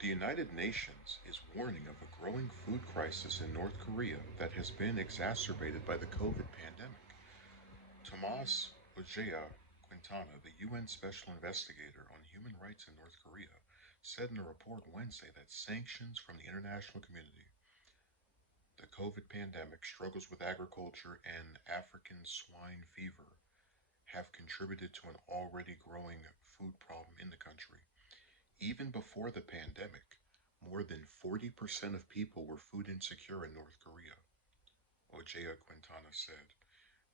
The United Nations is warning of a growing food crisis in North Korea that has been exacerbated by the COVID pandemic. Tomas Ojea Quintana, the UN Special Investigator on Human Rights in North Korea, said in a report Wednesday that sanctions from the international community, the COVID pandemic, struggles with agriculture, and African swine fever have contributed to an already growing food problem in the country. Even before the pandemic, more than 40% of people were food insecure in North Korea, Ojea Quintana said.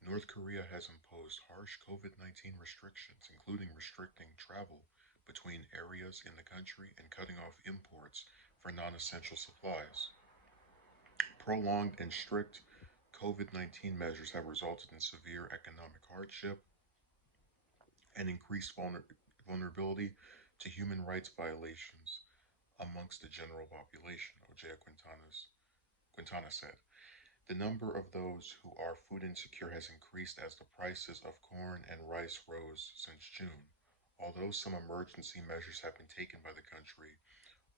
North Korea has imposed harsh COVID 19 restrictions, including restricting travel between areas in the country and cutting off imports for non essential supplies. Prolonged and strict COVID 19 measures have resulted in severe economic hardship and increased vulnerability to human rights violations amongst the general population, Ojea Quintana said. The number of those who are food insecure has increased as the prices of corn and rice rose since June. Although some emergency measures have been taken by the country,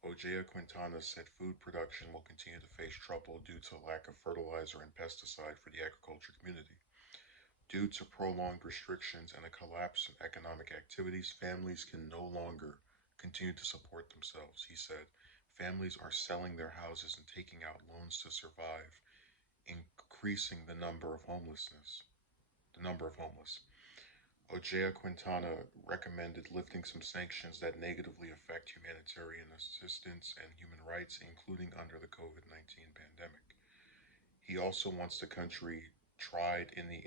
Ojea Quintana said food production will continue to face trouble due to lack of fertilizer and pesticide for the agriculture community. Due to prolonged restrictions and a collapse in economic activities, families can no longer continue to support themselves, he said. Families are selling their houses and taking out loans to survive, increasing the number of homeless. Ojea Quintana recommended lifting some sanctions that negatively affect humanitarian assistance and human rights, including under the COVID 19 pandemic. He also wants the country tried in the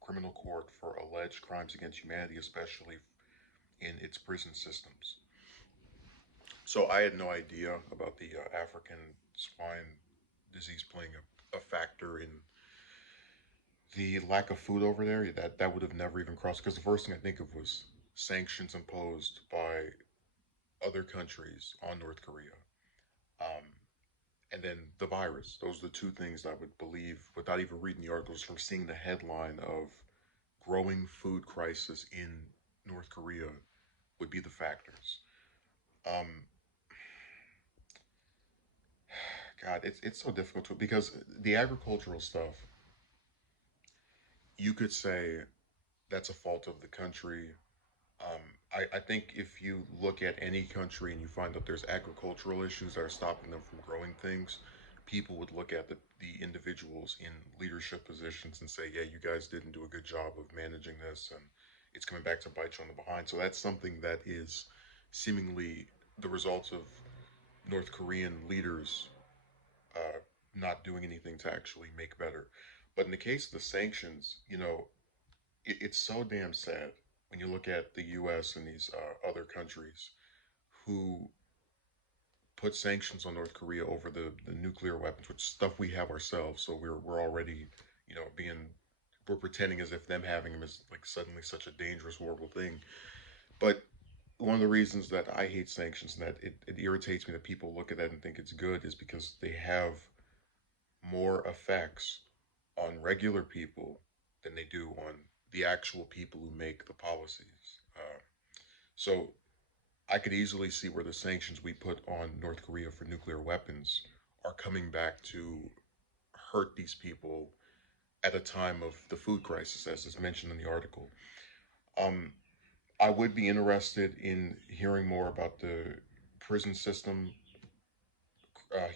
Criminal Court for alleged crimes against humanity, especially in its prison systems. So I had no idea about the African swine disease playing a factor in the lack of food over there. That would have never even crossed, because the first thing I think of was sanctions imposed by other countries on North Korea. Um, and then the virus. Those are the two things I would believe without even reading the articles, from seeing the headline of growing food crisis in North Korea would be the factors. Um, God, it's so difficult to, because the agricultural stuff, you could say that's a fault of the country. Um, I think if you look at any country and you find that there's agricultural issues that are stopping them from growing things, people would look at the individuals in leadership positions and say, yeah, you guys didn't do a good job of managing this, and it's coming back to bite you on the behind. So that's something that is seemingly the result of North Korean leaders uh, not doing anything to actually make better. But in the case of the sanctions, it's so damn sad when you look at the U.S. and these other countries who put sanctions on North Korea over the nuclear weapons, which stuff we have ourselves. So we're already, being we're pretending as if them having them is like suddenly such a dangerous, horrible thing. But one of the reasons that I hate sanctions and that it irritates me that people look at that and think it's good is because they have more effects on regular people than they do on the actual people who make the policies. So I could easily see where the sanctions we put on North Korea for nuclear weapons are coming back to hurt these people at a time of the food crisis, as is mentioned in the article. Um, I would be interested in hearing more about the prison system,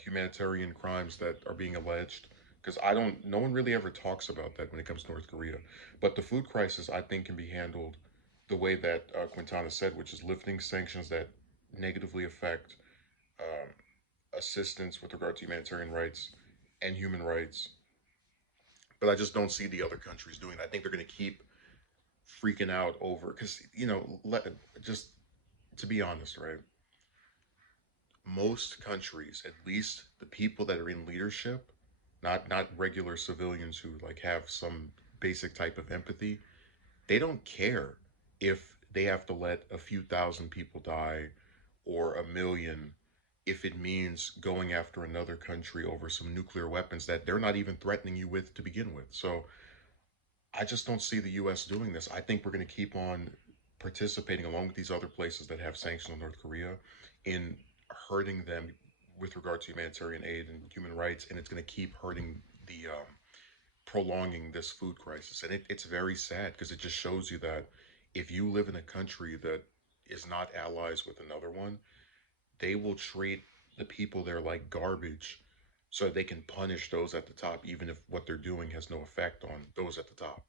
humanitarian crimes that are being alleged, because no one really ever talks about that when it comes to North Korea. But the food crisis, I think, can be handled the way that Quintana said, which is lifting sanctions that negatively affect um, assistance with regard to humanitarian rights and human rights. But I just don't see the other countries doing that. I think they're going to keep freaking out over, because just to be honest, right? Most countries, at least the people that are in leadership, not regular civilians who like have some basic type of empathy, they don't care if they have to let a few thousand people die or a million, if it means going after another country over some nuclear weapons that they're not even threatening you with to begin with. So I just don't see the US doing this. I think we're going to keep on participating along with these other places that have sanctions on North Korea in hurting them with regard to humanitarian aid and human rights, and it's going to keep hurting the prolonging this food crisis. And it's very sad because it just shows you that if you live in a country that is not allies with another one, they will treat the people there like garbage so they can punish those at the top, even if what they're doing has no effect on those at the top.